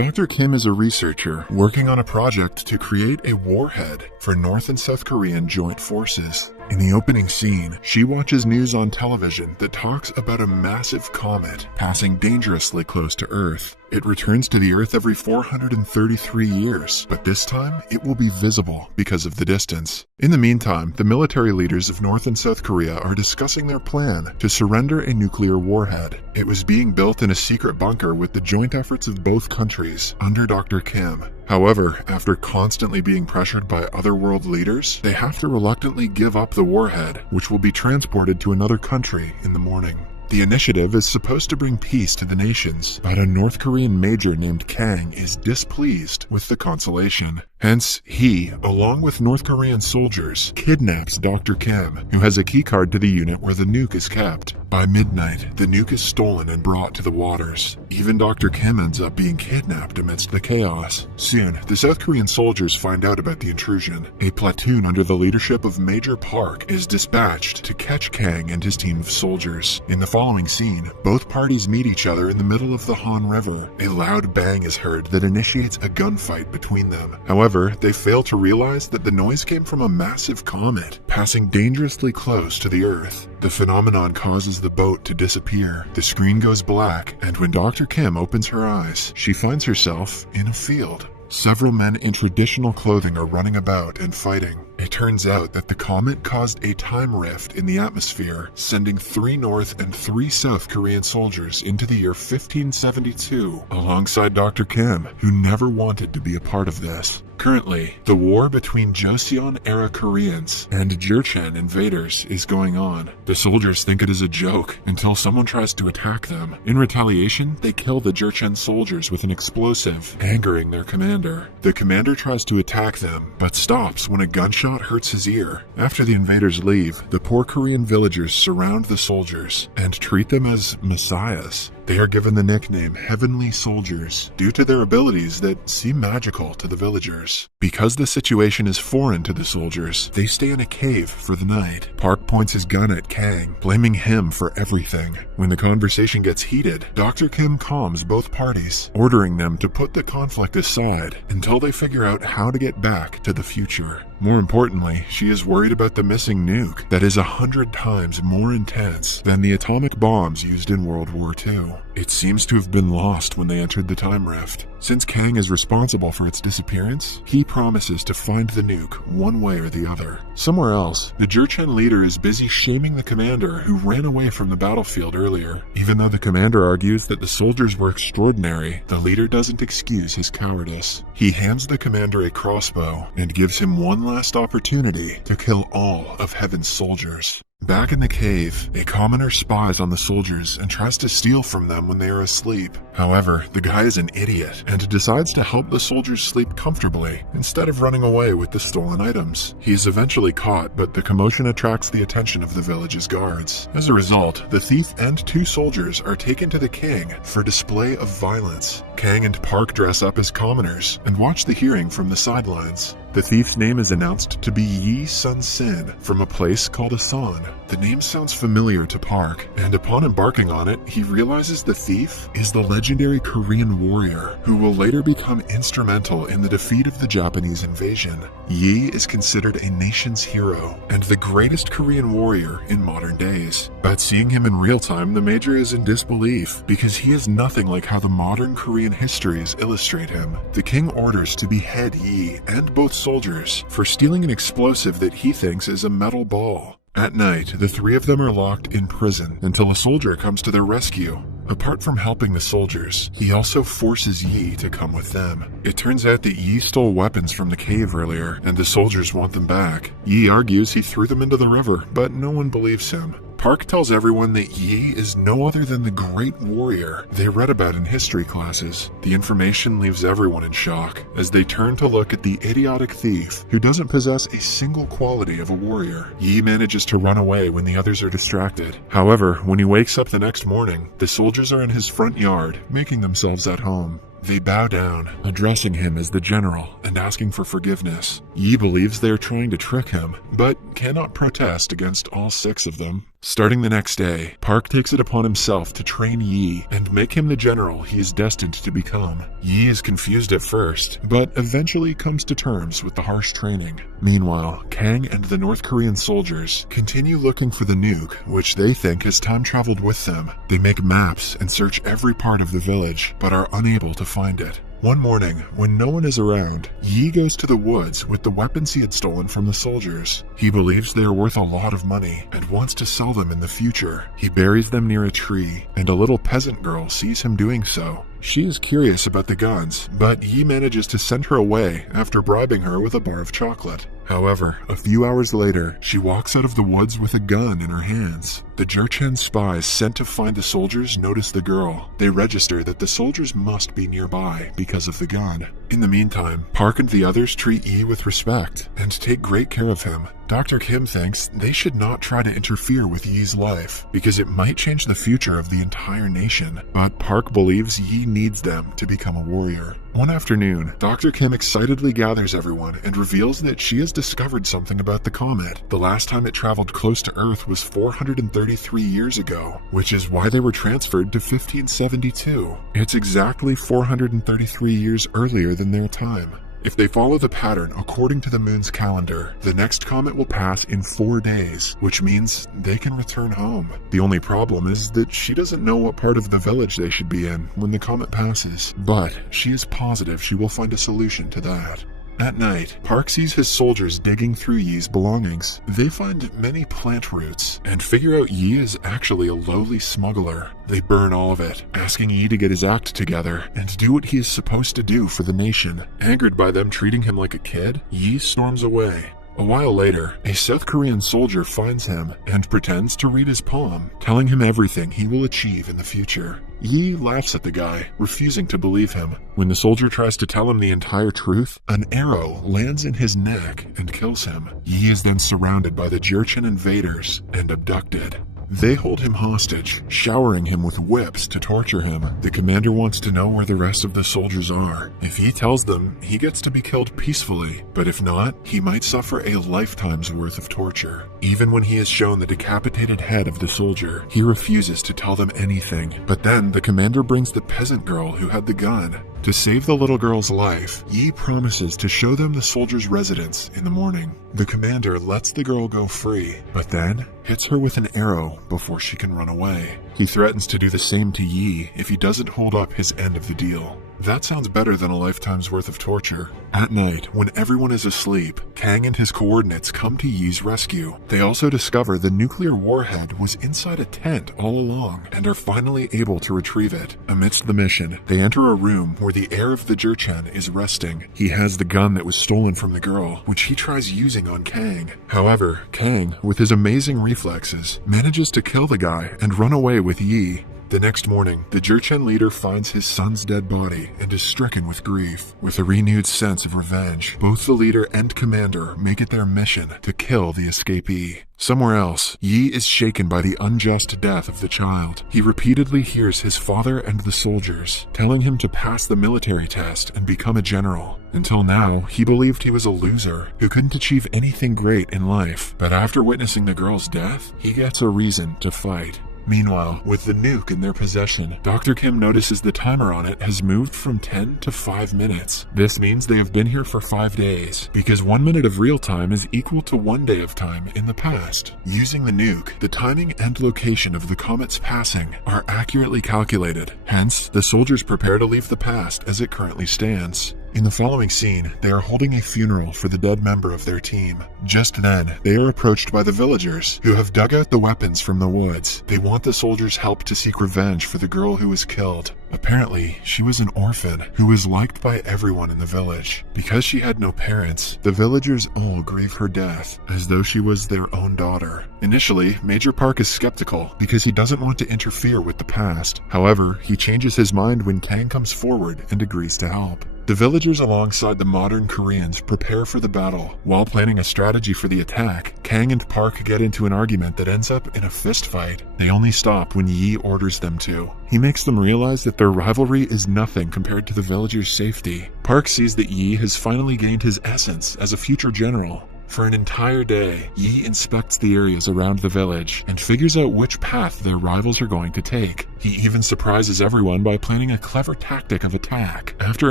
Dr. Kim is a researcher working on a project to create a warhead for North and South Korean joint forces. In the opening scene, she watches news on television that talks about a massive comet passing dangerously close to Earth. It returns to the Earth every 433 years, but this time it will be visible because of the distance. In the meantime, the military leaders of North and South Korea are discussing their plan to surrender a nuclear warhead. It was being built in a secret bunker with the joint efforts of both countries under Dr. Kim. However, after constantly being pressured by other world leaders, they have to reluctantly give up the warhead, which will be transported to another country in the morning. The initiative is supposed to bring peace to the nations, but a North Korean major named Kang is displeased with the consolation. Hence, he, along with North Korean soldiers, kidnaps Dr. Kim, who has a keycard to the unit where the nuke is kept. By midnight, the nuke is stolen and brought to the waters. Even Dr. Kim ends up being kidnapped amidst the chaos. Soon, the South Korean soldiers find out about the intrusion. A platoon under the leadership of Major Park is dispatched to catch Kang and his team of soldiers. In the following scene, both parties meet each other in the middle of the Han River. A loud bang is heard that initiates a gunfight between them. However, they fail to realize that the noise came from a massive comet passing dangerously close to the Earth. The phenomenon causes the boat to disappear. The screen goes black, and when Dr. Kim opens her eyes, she finds herself in a field. Several men in traditional clothing are running about and fighting. It turns out that the comet caused a time rift in the atmosphere, sending 3 North and 3 South Korean soldiers into the year 1572, alongside Dr. Kim, who never wanted to be a part of this. Currently, the war between Joseon-era Koreans and Jurchen invaders is going on. The soldiers think it is a joke until someone tries to attack them. In retaliation, they kill the Jurchen soldiers with an explosive, angering their commander. The commander tries to attack them, but stops when a gunshot hurts his ear. After the invaders leave, the poor Korean villagers surround the soldiers and treat them as messiahs. They are given the nickname Heavenly Soldiers due to their abilities that seem magical to the villagers. Because the situation is foreign to the soldiers, they stay in a cave for the night. Park points his gun at Kang, blaming him for everything. When the conversation gets heated, Dr. Kim calms both parties, ordering them to put the conflict aside until they figure out how to get back to the future. More importantly, she is worried about the missing nuke that is 100 times more intense than the atomic bombs used in World War II. It seems to have been lost when they entered the time rift. Since Kang is responsible for its disappearance, he promises to find the nuke one way or the other. Somewhere else, the Jurchen leader is busy shaming the commander who ran away from the battlefield earlier. Even though the commander argues that the soldiers were extraordinary, the leader doesn't excuse his cowardice. He hands the commander a crossbow and gives him one last opportunity to kill all of Heaven's soldiers. Back in the cave, a commoner spies on the soldiers and tries to steal from them when they are asleep. However, the guy is an idiot and decides to help the soldiers sleep comfortably instead of running away with the stolen items. He is eventually caught, but the commotion attracts the attention of the village's guards. As a result, the thief and 2 soldiers are taken to the king for display of violence. Kang and Park dress up as commoners and watch the hearing from the sidelines. The thief's name is announced to be Yi Sun-sin from a place called Asan. The name sounds familiar to Park, and upon embarking on it, he realizes the thief is the legendary Korean warrior who will later become instrumental in the defeat of the Japanese invasion. Yi is considered a nation's hero and the greatest Korean warrior in modern days. But seeing him in real time, the major is in disbelief because he is nothing like how the modern Korean histories illustrate him. The king orders to behead Yi and both soldiers for stealing an explosive that he thinks is a metal ball. At night, the 3 of them are locked in prison until a soldier comes to their rescue. Apart from helping the soldiers, he also forces Yi to come with them. It turns out that Yi stole weapons from the cave earlier, and the soldiers want them back. Yi argues he threw them into the river, but no one believes him. Park tells everyone that Yi is no other than the great warrior they read about in history classes. The information leaves everyone in shock as they turn to look at the idiotic thief who doesn't possess a single quality of a warrior. Yi manages to run away when the others are distracted. However, when he wakes up the next morning, the soldiers are in his front yard, making themselves at home. They bow down, addressing him as the general and asking for forgiveness. Yi believes they are trying to trick him, but cannot protest against all 6 of them. Starting the next day, Park takes it upon himself to train Yi and make him the general he is destined to become. Yi is confused at first, but eventually comes to terms with the harsh training. Meanwhile, Kang and the North Korean soldiers continue looking for the nuke, which they think has time traveled with them. They make maps and search every part of the village, but are unable to find it. One morning, when no one is around, Yi goes to the woods with the weapons he had stolen from the soldiers. He believes they are worth a lot of money and wants to sell them in the future. He buries them near a tree, and a little peasant girl sees him doing so. She is curious about the guns, but Yi manages to send her away after bribing her with a bar of chocolate. However, a few hours later, she walks out of the woods with a gun in her hands. The Jurchen spies sent to find the soldiers notice the girl. They register that the soldiers must be nearby because of the gun. In the meantime, Park and the others treat Yi with respect and take great care of him. Dr. Kim thinks they should not try to interfere with Yi's life because it might change the future of the entire nation, but Park believes Yi needs them to become a warrior. One afternoon, Dr. Kim excitedly gathers everyone and reveals that she has discovered something about the comet. The last time it traveled close to Earth was 433 years ago, which is why they were transferred to 1572. It's exactly 433 years earlier than their time. If they follow the pattern according to the moon's calendar, the next comet will pass in 4 days, which means they can return home. The only problem is that she doesn't know what part of the village they should be in when the comet passes, but she is positive she will find a solution to that. At night, Park sees his soldiers digging through Yi's belongings. They find many plant roots and figure out Yi is actually a lowly smuggler. They burn all of it, asking Yi to get his act together and do what he is supposed to do for the nation. Angered by them treating him like a kid, Yi storms away. A while later, a South Korean soldier finds him and pretends to read his palm, telling him everything he will achieve in the future. Yi laughs at the guy, refusing to believe him. When the soldier tries to tell him the entire truth, an arrow lands in his neck and kills him. Yi is then surrounded by the Jurchen invaders and abducted. They hold him hostage, showering him with whips to torture him. The commander wants to know where the rest of the soldiers are. If he tells them, he gets to be killed peacefully, but if not, he might suffer a lifetime's worth of torture. Even when he is shown the decapitated head of the soldier, he refuses to tell them anything. But then the commander brings the peasant girl who had the gun. To save the little girl's life, Yi promises to show them the soldier's residence in the morning. The commander lets the girl go free, but then hits her with an arrow before she can run away. He threatens to do the same to Yi if he doesn't hold up his end of the deal. That sounds better than a lifetime's worth of torture. At night, when everyone is asleep, Kang and his coordinates come to Yi's rescue. They also discover the nuclear warhead was inside a tent all along and are finally able to retrieve it. Amidst the mission, they enter a room where the heir of the Jurchen is resting. He has the gun that was stolen from the girl, which he tries using on Kang. However, Kang, with his amazing reflexes, manages to kill the guy and run away with Yi. The next morning, the Jurchen leader finds his son's dead body and is stricken with grief. With a renewed sense of revenge, both the leader and commander make it their mission to kill the escapee. Somewhere else, Yi is shaken by the unjust death of the child. He repeatedly hears his father and the soldiers telling him to pass the military test and become a general. Until now, he believed he was a loser who couldn't achieve anything great in life. But after witnessing the girl's death, he gets a reason to fight. Meanwhile, with the nuke in their possession, Dr. Kim notices the timer on it has moved from 10 to 5 minutes. This means they have been here for 5 days, because 1 minute of real time is equal to 1 day of time in the past. Using the nuke, the timing and location of the comet's passing are accurately calculated. Hence, the soldiers prepare to leave the past as it currently stands. In the following scene, they are holding a funeral for the dead member of their team. Just then, they are approached by the villagers, who have dug out the weapons from the woods. They want the soldiers' help to seek revenge for the girl who was killed. Apparently, she was an orphan who was liked by everyone in the village. Because she had no parents, the villagers all grieve her death, as though she was their own daughter. Initially, Major Park is skeptical because he doesn't want to interfere with the past. However, he changes his mind when Kang comes forward and agrees to help. The villagers alongside the modern Koreans prepare for the battle. While planning a strategy for the attack, Kang and Park get into an argument that ends up in a fist fight. They only stop when Yi orders them to. He makes them realize that their rivalry is nothing compared to the villagers' safety. Park sees that Yi has finally gained his essence as a future general. For an entire day, Yi inspects the areas around the village and figures out which path their rivals are going to take. He even surprises everyone by planning a clever tactic of attack after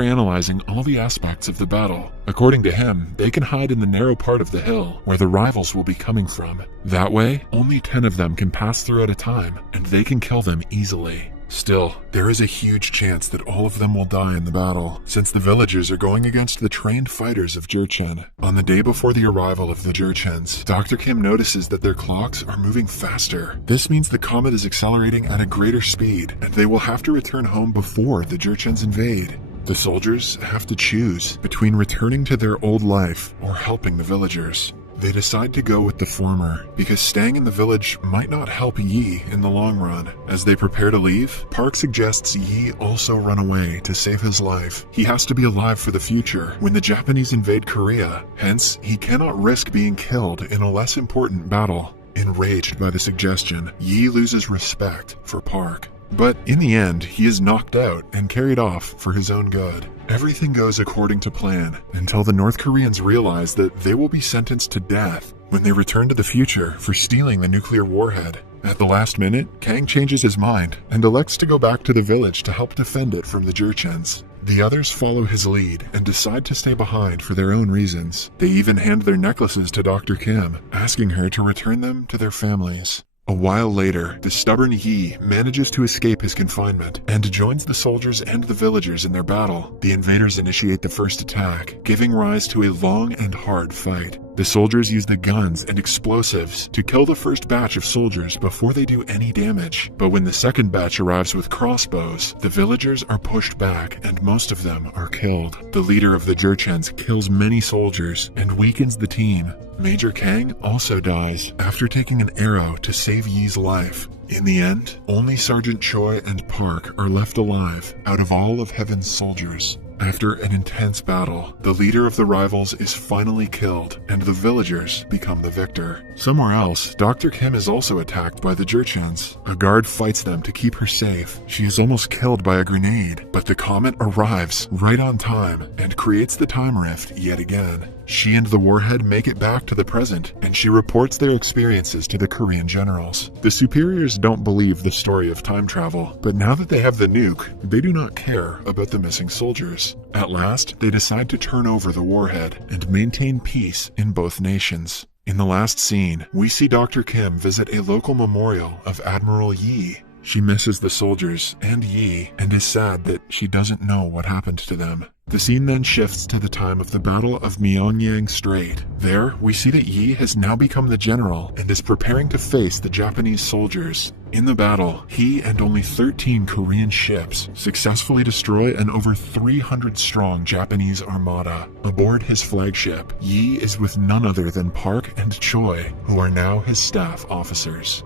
analyzing all the aspects of the battle. According to him, they can hide in the narrow part of the hill where the rivals will be coming from. That way, only 10 of them can pass through at a time, and they can kill them easily. Still, there is a huge chance that all of them will die in the battle, since the villagers are going against the trained fighters of Jurchen. On the day before the arrival of the Jurchens, Dr. Kim notices that their clocks are moving faster. This means the comet is accelerating at a greater speed, and they will have to return home before the Jurchens invade. The soldiers have to choose between returning to their old life or helping the villagers. They decide to go with the former, because staying in the village might not help Yi in the long run. As they prepare to leave, Park suggests Yi also run away to save his life. He has to be alive for the future when the Japanese invade Korea, hence he cannot risk being killed in a less important battle. Enraged by the suggestion, Yi loses respect for Park. But in the end, he is knocked out and carried off for his own good. Everything goes according to plan until the North Koreans realize that they will be sentenced to death when they return to the future for stealing the nuclear warhead. At the last minute, Kang changes his mind and elects to go back to the village to help defend it from the Jurchens. The others follow his lead and decide to stay behind for their own reasons. They even hand their necklaces to Dr. Kim, asking her to return them to their families. A while later, the stubborn Yi manages to escape his confinement and joins the soldiers and the villagers in their battle. The invaders initiate the first attack, giving rise to a long and hard fight. The soldiers use the guns and explosives to kill the first batch of soldiers before they do any damage. But when the second batch arrives with crossbows, the villagers are pushed back and most of them are killed. The leader of the Jurchens kills many soldiers and weakens the team. Major Kang also dies after taking an arrow to save Yi's life. In the end, only Sergeant Choi and Park are left alive out of all of Heaven's soldiers. After an intense battle, the leader of the rivals is finally killed, and the villagers become the victor. Somewhere else, Dr. Kim is also attacked by the Jurchens. A guard fights them to keep her safe. She is almost killed by a grenade, but the comet arrives right on time and creates the time rift yet again. She and the warhead make it back to the present, and she reports their experiences to the Korean generals. The superiors don't believe the story of time travel, but now that they have the nuke, they do not care about the missing soldiers. At last, they decide to turn over the warhead and maintain peace in both nations. In the last scene, we see Dr. Kim visit a local memorial of Admiral Yi. She misses the soldiers and Yi and is sad that she doesn't know what happened to them. The scene then shifts to the time of the Battle of Myeongyang Strait. There, we see that Yi has now become the general and is preparing to face the Japanese soldiers. In the battle, he and only 13 Korean ships successfully destroy an over 300-strong Japanese armada. Aboard his flagship, Yi is with none other than Park and Choi, who are now his staff officers.